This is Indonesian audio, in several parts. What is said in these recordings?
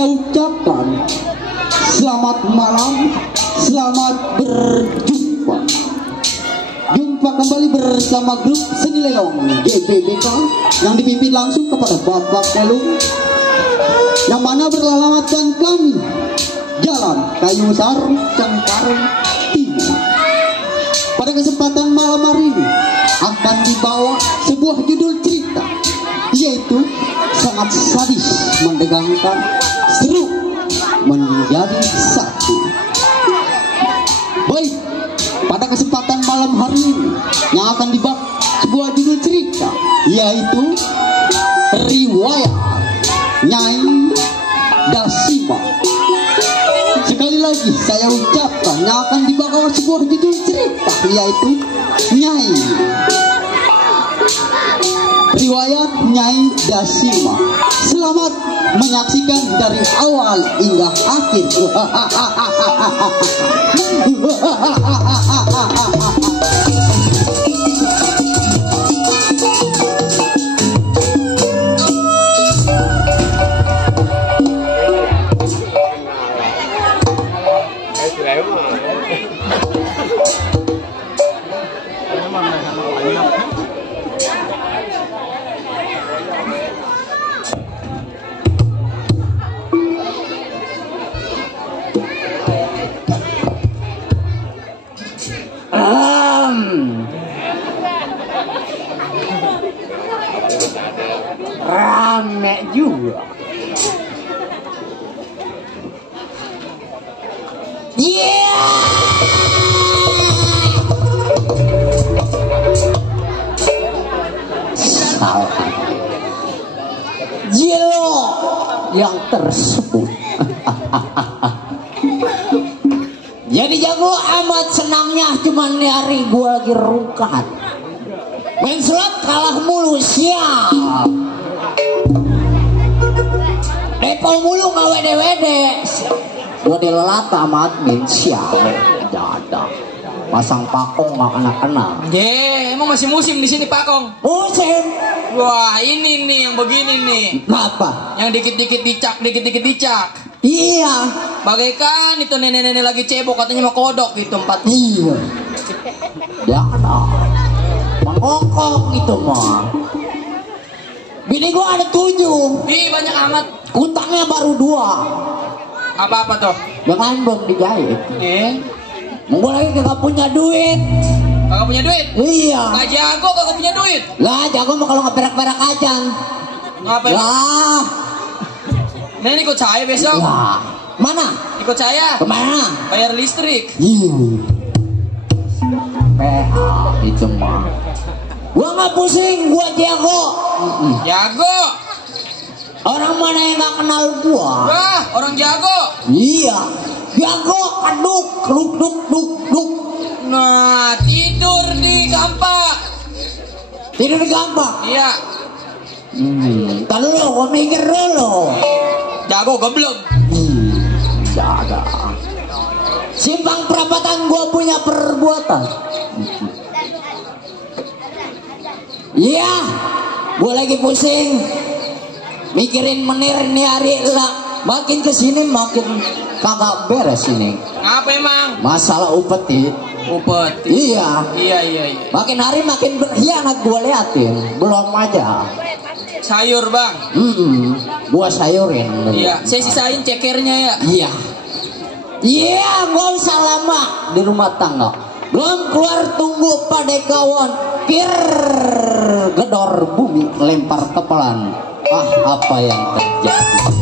saya ucapkan selamat malam, selamat berjumpa. Jumpa kembali bersama grup Seni Leong GBBK yang dipimpin langsung kepada Bapak Kelung, yang mana beralamatkan kami Jalan Kayu Besar, Cengkareng Timur. Pada kesempatan malam hari ini akan dibawa sebuah judul cerita, yaitu sangat sadis, mendegangkan, seru, menjadi satu. Baik, pada kesempatan malam hari ini yang akan dibawa sebuah judul cerita, yaitu Riwayat Nyai Dasima. Sekali lagi saya ucapkan yang akan dibawa sebuah judul cerita, yaitu Nyai Riwayat Nyai Dasima. Selamat menyaksikan dari awal hingga akhir. Rame juga. Salah Jilo yang tersebut. Jadi jago amat senangnya cuman hari gua lagi rungkat. Main slot kalah mulu siap. Depol mulu nggak wede-wede. Gua dilelata sama admin siap. Dada. Pasang pakong nggak kena-kena. Emang masih musim di sini Pakong? Musim. Wah, ini nih yang begini nih. Apa? Yang dikit-dikit dicak, dikit-dikit dicak. Iya. Bagaikan itu nenek-nenek lagi cebok katanya mau kodok gitu 4. Iya. Ya ada. Mengkongkong itu mah. Bini gua ada 7. Ih, banyak amat. Utangnya baru 2. Apa-apa tuh? Jangan belum dijahit. Gua lagi kagak punya duit. Kagak punya duit? Iya. Gak jago kagak punya duit. Lah jago mah kalau ngeperak-perak aja. Ngapain? Lah. Nenek ikut saya besok. Lah. Mana? Ikut saya. Kemana? Bayar listrik. Iya. PH itu mah. Gua nggak pusing, gua jago. Jago. Orang mana yang nggak kenal gua? Wah, orang jago. Iya. Jago, aduk, duk. Nah, tidur di kampak. Tidur di kampak. Iya. Ntar dulu, gua mikir dulu. Jago goblok. Jaga. Simpang perapatan gua punya perbuatan. Iya, gua lagi pusing. Mikirin menir nih hari lah. Makin kesini makin kagak beres ini. Ngapa emang? Masalah upeti. Upet. Iya. Iya. Makin hari makin berkhianat gua liatin. Belum aja. Sayur bang. Gua sayurin. Iya. Saya sisain cekernya ya. Iya. Iya, gak usah lama Di rumah tangga. belum keluar tunggu pada kawan. Pir gedor bumi lempar kepelan. Apa yang terjadi?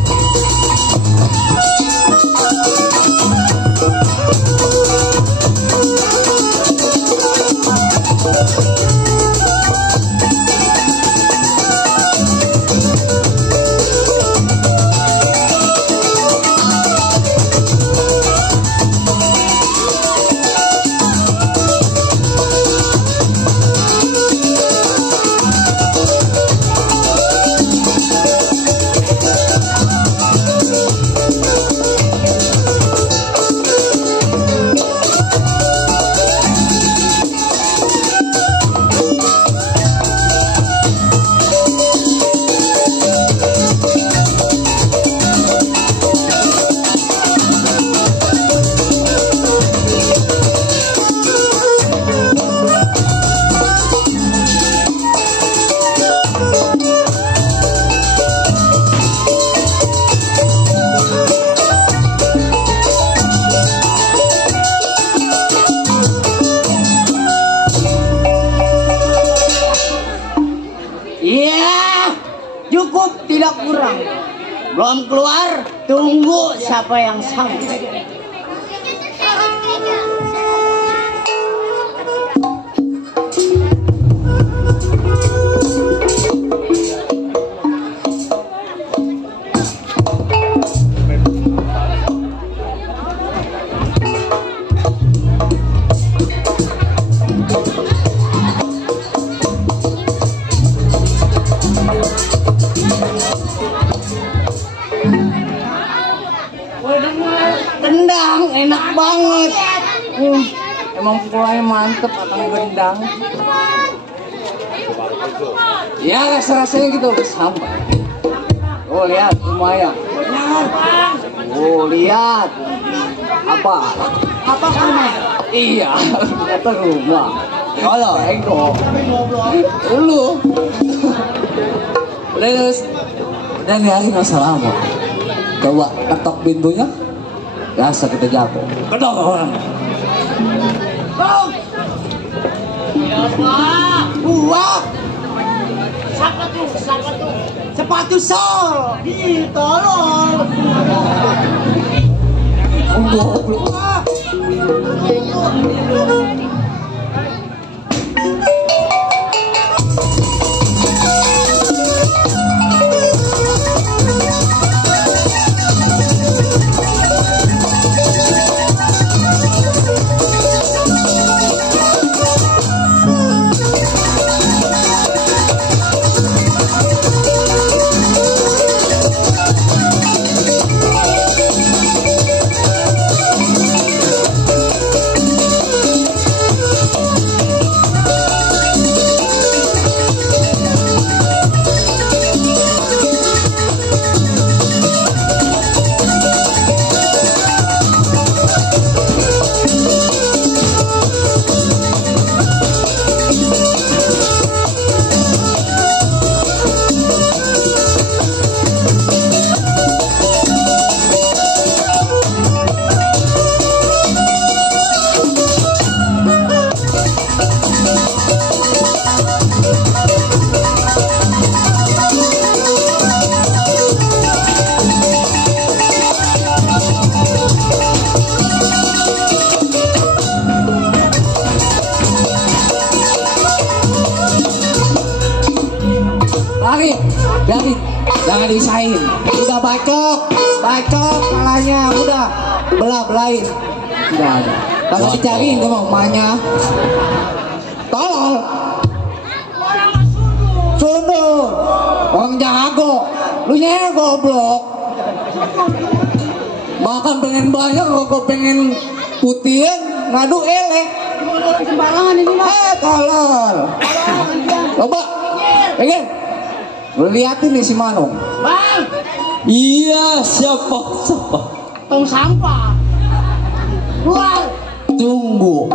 Belum keluar, tunggu siapa yang sampai. Gendang enak banget. Emang pukulnya mantep atau gendang. Ya rasa-rasanya gitu sampai. Oh lihat lumayan. Oh lihat. Apa? Apa rumah? Iya, ternyata rumah. Kalau ego, lu. Udah nih hari masalah apa? Coba ketok pintunya. Biasa kita jatuh. Kedok orang. Buah. Siapa tuh? Sepatu sol. Tolol. Goblok. Biarin, jangan disain. Udah bacok kalanya, udah belain. Udah ada. Kalau dicariin dia mau emaknya. Tolol. Sundul. Orang jago. Lu nya goblok. Makan pengen banyak, kok pengen putihin, ngadu elek. Sembarangan ini mah. Tolol. Coba. Pengen. Lu liatin nih si Manong. Bang, Iya, siapa? tong sampah. Keluar. Tunggu.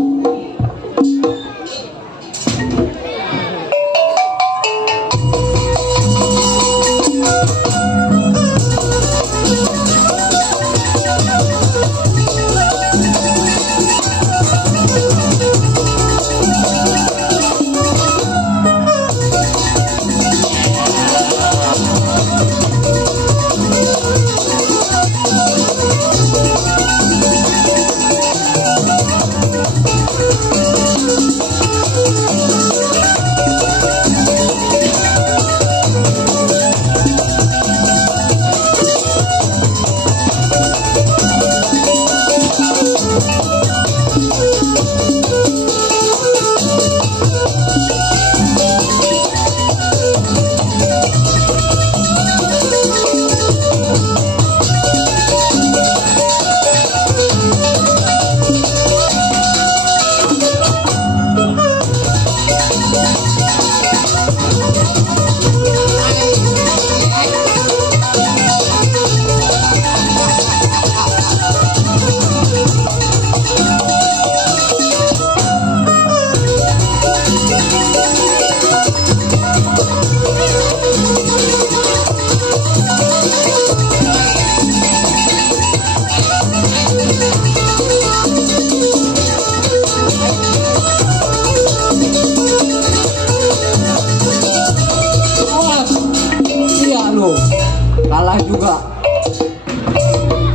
Kalah juga.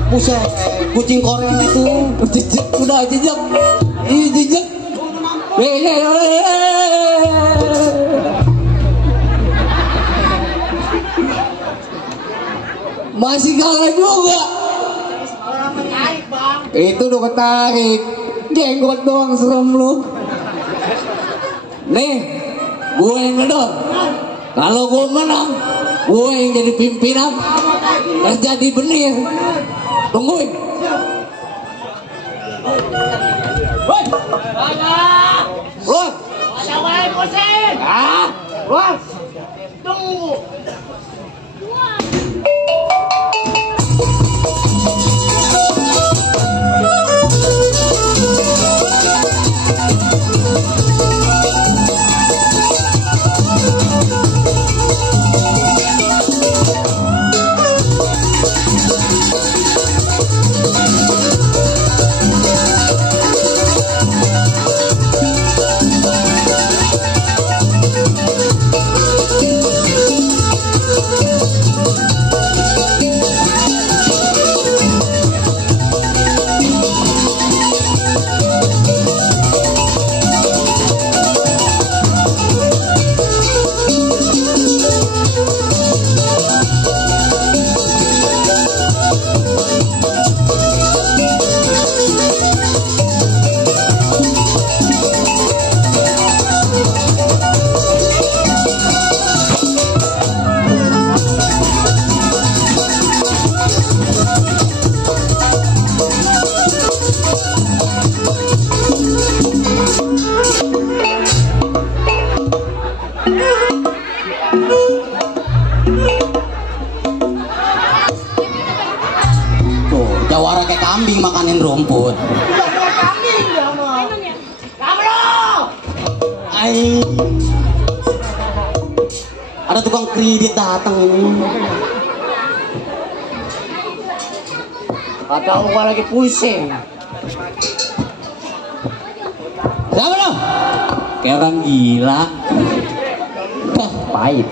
Buset, kucing Korea itu. Jejak, udah jejak. Ih, jejak. Masih kalah juga. Itu udah ketarik. Jenggot doang serem lu. Nih, gue yang ngedor. Kalau gue menang, gue yang jadi pimpinan. Kerja di Benir. Tungguin. Woi. Woi. Assalamualaikum pusing. Ah, Wah. Tunggu. Tuh, jawara kayak kambing makanin rumput. Ay. Ada tukang kredit datang ini. Kata gua lagi pusing. Siapa lo? kayak orang gila. Pahit.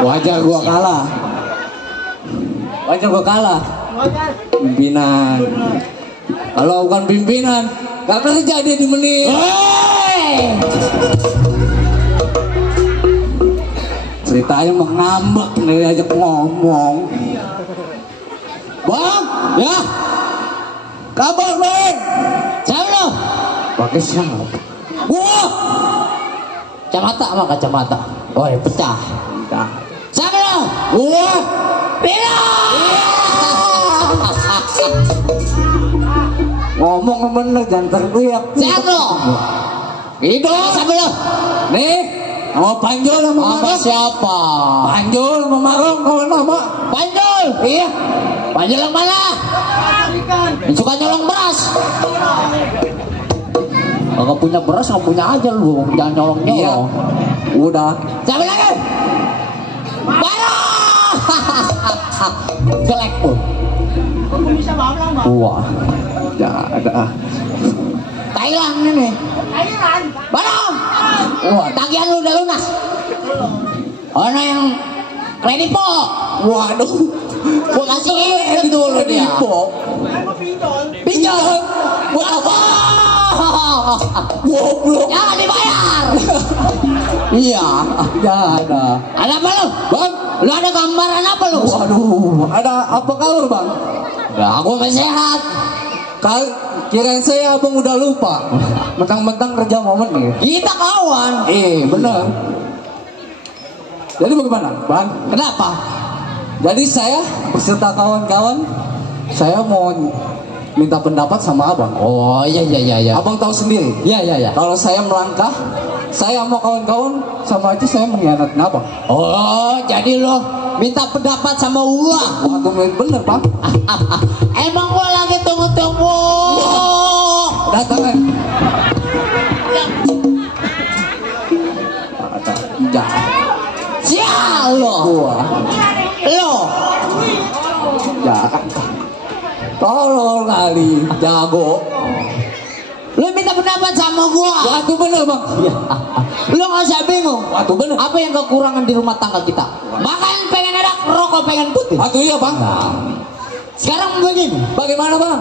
Wajar gua kalah. Wajar gua kalah. Pimpinan. Kalau bukan pimpinan, gak kerja dia di menit. Ceritanya mengambek nih ajak ngomong. Bang, ya. Kabar Bang. Siapa lo? Pakai siapa? Gua. Kacamata sama kacamata. Oh, pecah. Nah. Siapa lo? Gua. Pino. Ngomong bener jangan teriak. Siapa lo? Itu Siapa lo? nih, nama Panjol sama Apa Marong. siapa? Panjol sama Marong kalau nama. Panjul. Iya. Panjul yang mana? Yang suka nyolong beras. Kalau punya beras, nggak punya aja lu. Jangan nyolong-nyolong. Iya. Udah. Siapa lagi? Bayo. Jelek tuh. Wah. Ya ada. Thailand ini. Barang. Wah, tagihan lu udah lunas. Ono yang kredit po. Waduh. Gua kasih dulu dia. Ipo. Pinjam. Buat apa? Goblok. Jangan dibayar. Iya. Ya ada. Ada apa lu? Bang. Lu ada gambaran apa lu? Waduh. Ada apa kabar Bang? Ya, aku masih sehat. Kirain saya abang udah lupa. Mentang-mentang kerja momen nih. Kita kawan. Bener. Jadi bagaimana, Bang? Kenapa? Jadi saya beserta kawan-kawan, saya mau minta pendapat sama abang. Oh iya. Abang tahu sendiri. Iya. Kalau saya melangkah, saya mau kawan-kawan sama aja saya mengkhianatin abang. Oh, jadi lo minta pendapat sama gua. Waduh, bener Bang. Emang gua lagi tunggu-tunggu. Datang kan? Ada. Sial lo. Gua. Lo. Ya. Tolong kali, jago. Lo minta pendapat sama gua. Waduh bener Bang. Lo gak usah bingung. Waduh bener. Apa yang kekurangan di rumah tangga kita? Makan pengen enak, rokok pengen putih. Waduh iya Bang. Sekarang begini. Bagaimana bang?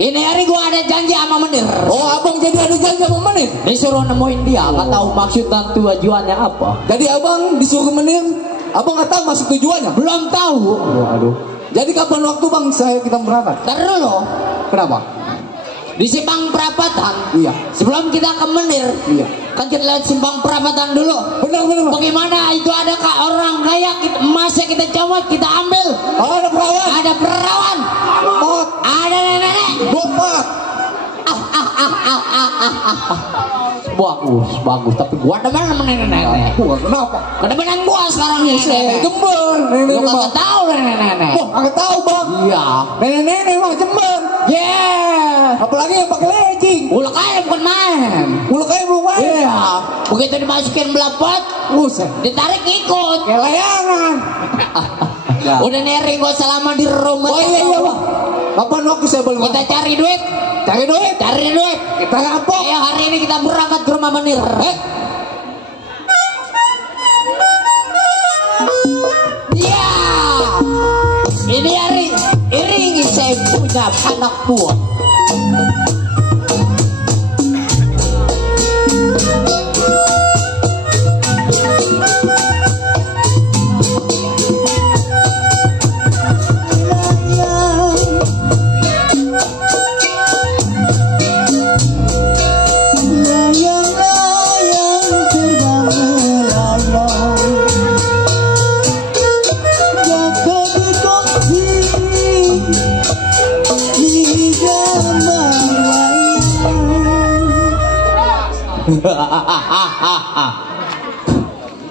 Ini hari gua ada janji sama Menir. Oh abang jadi ada janji sama Menir? Disuruh nemuin dia, nggak tahu maksud dan tujuannya apa. Jadi abang disuruh Menir, abang nggak tahu maksud tujuannya? Belum tahu. Waduh. Jadi kapan waktu bang kita berangkat? Ntar dulu. Kenapa? Di simpang perapatan. Iya. Sebelum kita ke Menir. Iya. Kan kita lihat simpang perapatan dulu. Benar. Bagaimana itu ada orang kaya emasnya kita copot, kita ambil. Oh, ada perawan. Ada perawan. Bot. Ada nenek. Bopak. Bagus. Tapi gua demen sama nenek. Kenapa? Kedemenan gua sekarang nih. Jember. Lu kagak tahu nenek. Oh, nggak tahu bang. Iya. Nenek mah jember. Yeah. Apalagi yang pakai legging. Ulek aja bukan main. Ulek aja belum main. Iya. Begitu dimasukin belapot, Buset. ditarik ikut. Kayak layangan. Udah nering gua selama di rumah. Oh iya bang. Kapan waktu saya boleh? Kita cari duit. Cari duit. Kita rampok. Ayo hari ini kita berangkat ke rumah Menir. Ya. Ini hari ini saya punya anak buah.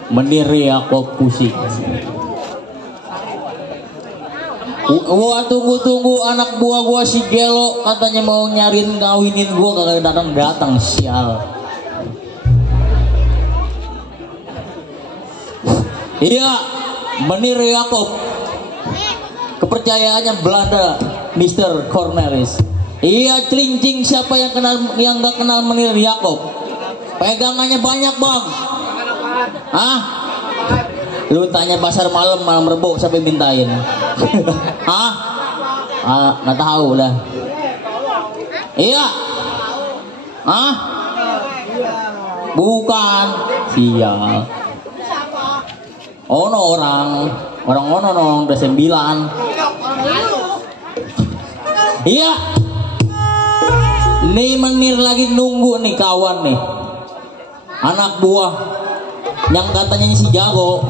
Menir aku pusing. Gua tunggu anak buah gua si Gelo katanya mau nyariin ngawinin gua, kagak datang sial. Iya, Menir Yakob. Kepercayaannya Belanda, Mr. Cornelis. Iya, cling siapa yang nggak kenal Menir Yakob? Pegangannya banyak bang. Hah? Lu tanya pasar malam Rebo siapa yang mintain? Hah? Nggak tahu lah. Iya. Hah? Bukan. Sial. Oh no orang ono nong udah 9. Iya. Nih Menir lagi nunggu nih kawan nih. Anak buah yang katanya si jago.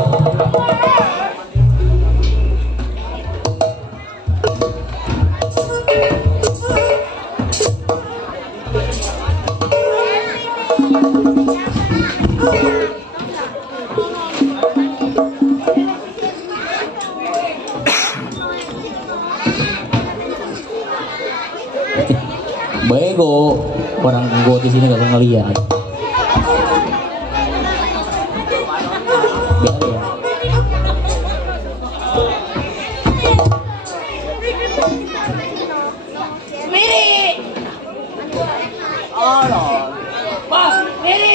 Bego, orang gua di sini gak ngeliat. Biar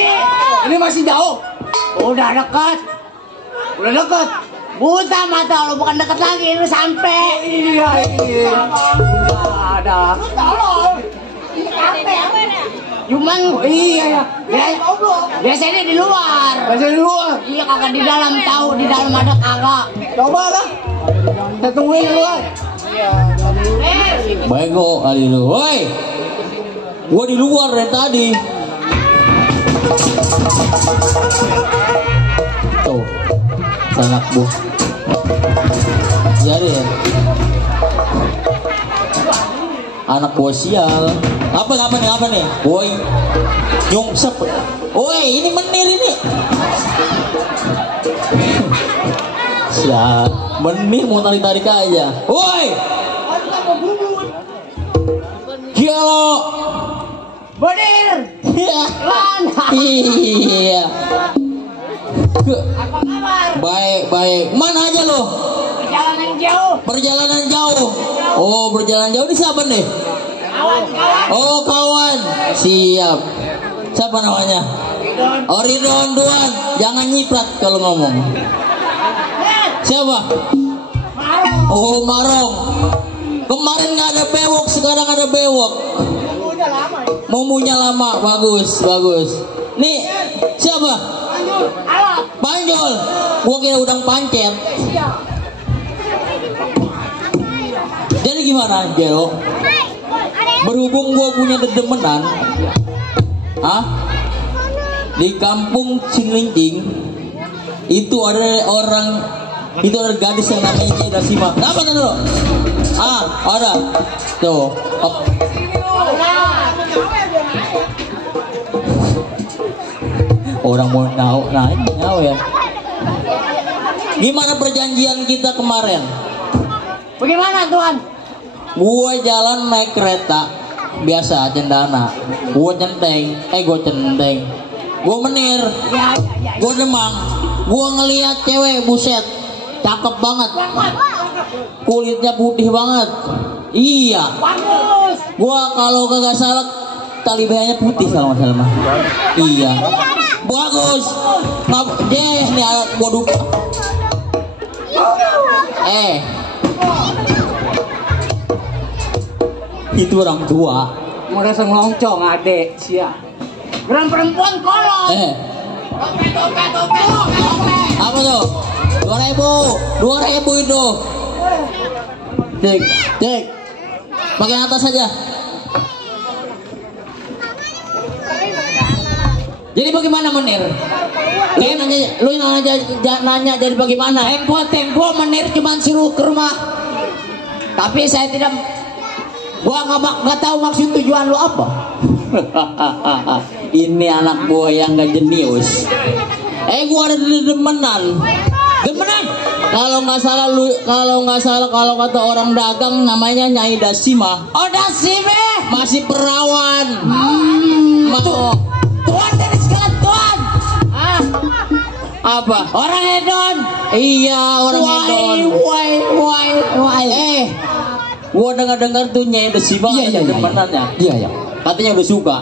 ya. Ini masih jauh. Udah dekat. Buta mata lo, bukan dekat lagi, ini sampai. Iya. Udah ada. Cuman iya ya. Biasanya di luar. Iya kagak di dalam, tahu di dalam ada kagak. Coba lah. Kita tungguin di luar. Bego kali lu. Woi. Gua di luar dari tadi. Tuh. Anak buah. Jadi ya. Anak buah sial. Apa nih? Woi. Nyungsep. Woi, ini Menir ini. Sial. Menir mau tarik-tarik aja. Woi. Gelo. Menir. Iya. Iya. Apa kabar? Baik. Mana aja lo? Perjalanan jauh. Oh, perjalanan jauh ini siapa nih? Kawan. Oh, kawan. Siap. Siapa namanya? Oh, Ridwan Duan. Jangan nyiprat kalau ngomong. Siapa? Oh Marong, kemarin nggak ada bewok, sekarang ada bewok. Mumunya lama, bagus, bagus. Nih, siapa? Panjol. Gua kira udang pancet. Jadi gimana, Jero? Berhubung gua punya dedemenan, di kampung Cinlinting itu ada orang, itu ada gadis yang namanya Nyaida Sima. Apa kan lo? Ada. Tuh. Orang mau nyawa ya. Gimana perjanjian kita kemarin? Bagaimana Tuan? Gue jalan naik kereta biasa cendana. Gue centeng, gue menir, gue demang, gue ngeliat cewek, buset, cakep banget, kulitnya putih banget. Iya. Gue kalau kagak salah tali behanya putih kalau nggak salah mah. Iya. Bagus. Nih gue lupa. Itu orang tua. Mau dasar ngelongcong adek siap. Orang perempuan kolot. Apa tuh? 2.000 itu. Cek. Pakai atas saja. Jadi bagaimana Menir? Lu nanya jadi bagaimana? Tempo Menir cuma suruh ke rumah. Tapi saya tidak, gua nggak tahu maksud tujuan lu apa. Ini anak gua yang gak jenius. Gua ada demenan. Kalau nggak salah kalau kata orang dagang namanya Nyai Dasima. Oh Dasime masih perawan. Tuan dari segala Tuan. Apa? Orang hedon. Iya, orang hedon. Why. Gua dengar tuh Nyai Dasima ada demenannya. Iya. Katanya udah suka.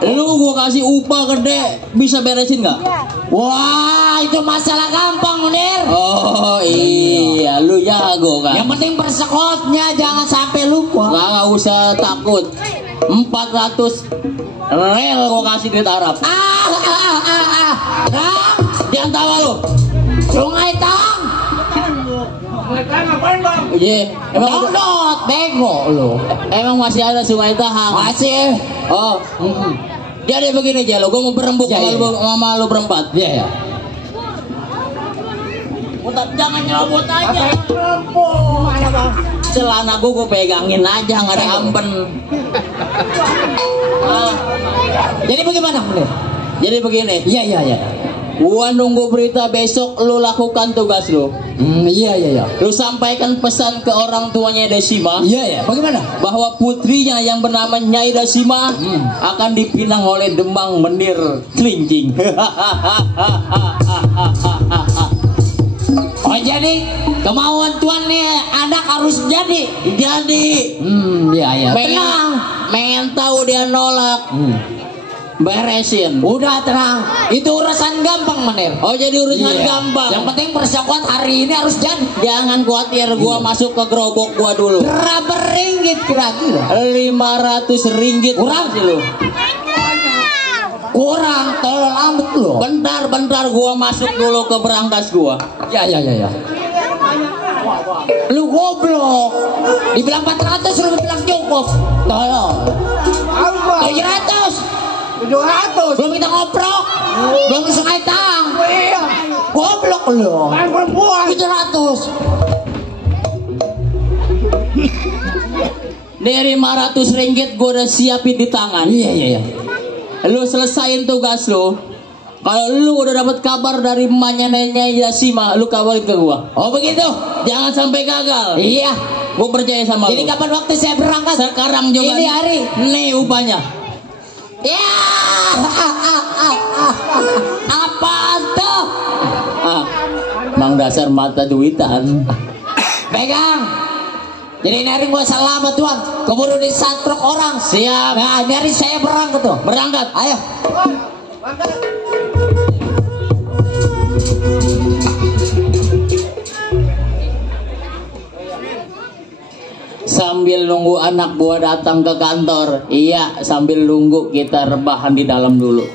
Lu gua kasih upah gede, bisa beresin nggak? Wah, itu masalah gampang, Munir. Oh iya, lu jago kan? Yang penting persekotnya jangan sampai lupa. Nggak usah takut. 400 rel gua kasih duit Arab. Tang, jangan tawa lu. Sungai Tang. Iya, emang dot bego lu. Emang masih ada Sungai Tahang? Masih. Oh. Jadi begini aja lo, gue mau berembuk sama lu berempat. Iya. Jangan nyerobot aja. Celana gue pegangin aja, nggak ada amben. Jadi bagaimana Munir? Jadi begini. Iya. Gua nunggu berita besok, lu lakukan tugas lu. Iya. Lu sampaikan pesan ke orang tuanya Dasima. Iya. Bagaimana? Bahwa putrinya yang bernama Nyai Dasima akan dipinang oleh Demang Menir Clinting. Oh jadi kemauan Tuan nih anak harus jadi. Iya. Tenang. Tahu dia nolak. Beresin. Udah tenang. Itu urusan gampang Menir. Oh jadi urusan gampang. Yang penting persiapan hari ini harus jadi. Jangan khawatir, gua masuk ke gerobak gua dulu. Berapa ringgit kira-kira? 500 ringgit. Kurang sih lu. Kurang, tolol amat lu. Bentar, gua masuk dulu ke berangkas gua. Ya. Lu goblok. Dibilang 400 lu bilang cukup. Tolol. 700. Belum kita ngoprok. Belum ke Sungai Tang. Iya. Goblok lu. 700. Dari 500 ringgit gue udah siapin di tangan. Iya. Lu selesain tugas lu. Kalau lu udah dapat kabar dari emaknya Nyai Dasima, lu kabarin ke gua. Oh begitu. Jangan sampai gagal. Iya. Gue percaya sama lu. Jadi kapan waktu saya berangkat? Sekarang juga. Ini hari. Nih upahnya. Ya. Apa tuh? Mang dasar mata duitan. Pegang. Jadi ini hari gua selamat Tuan. Keburu disantruk orang. Siap. Nah ini hari saya berangkat tuh. Berangkat. Ayo. sambil nunggu anak gua datang ke kantor. Iya, sambil nunggu kita rebahan di dalam dulu.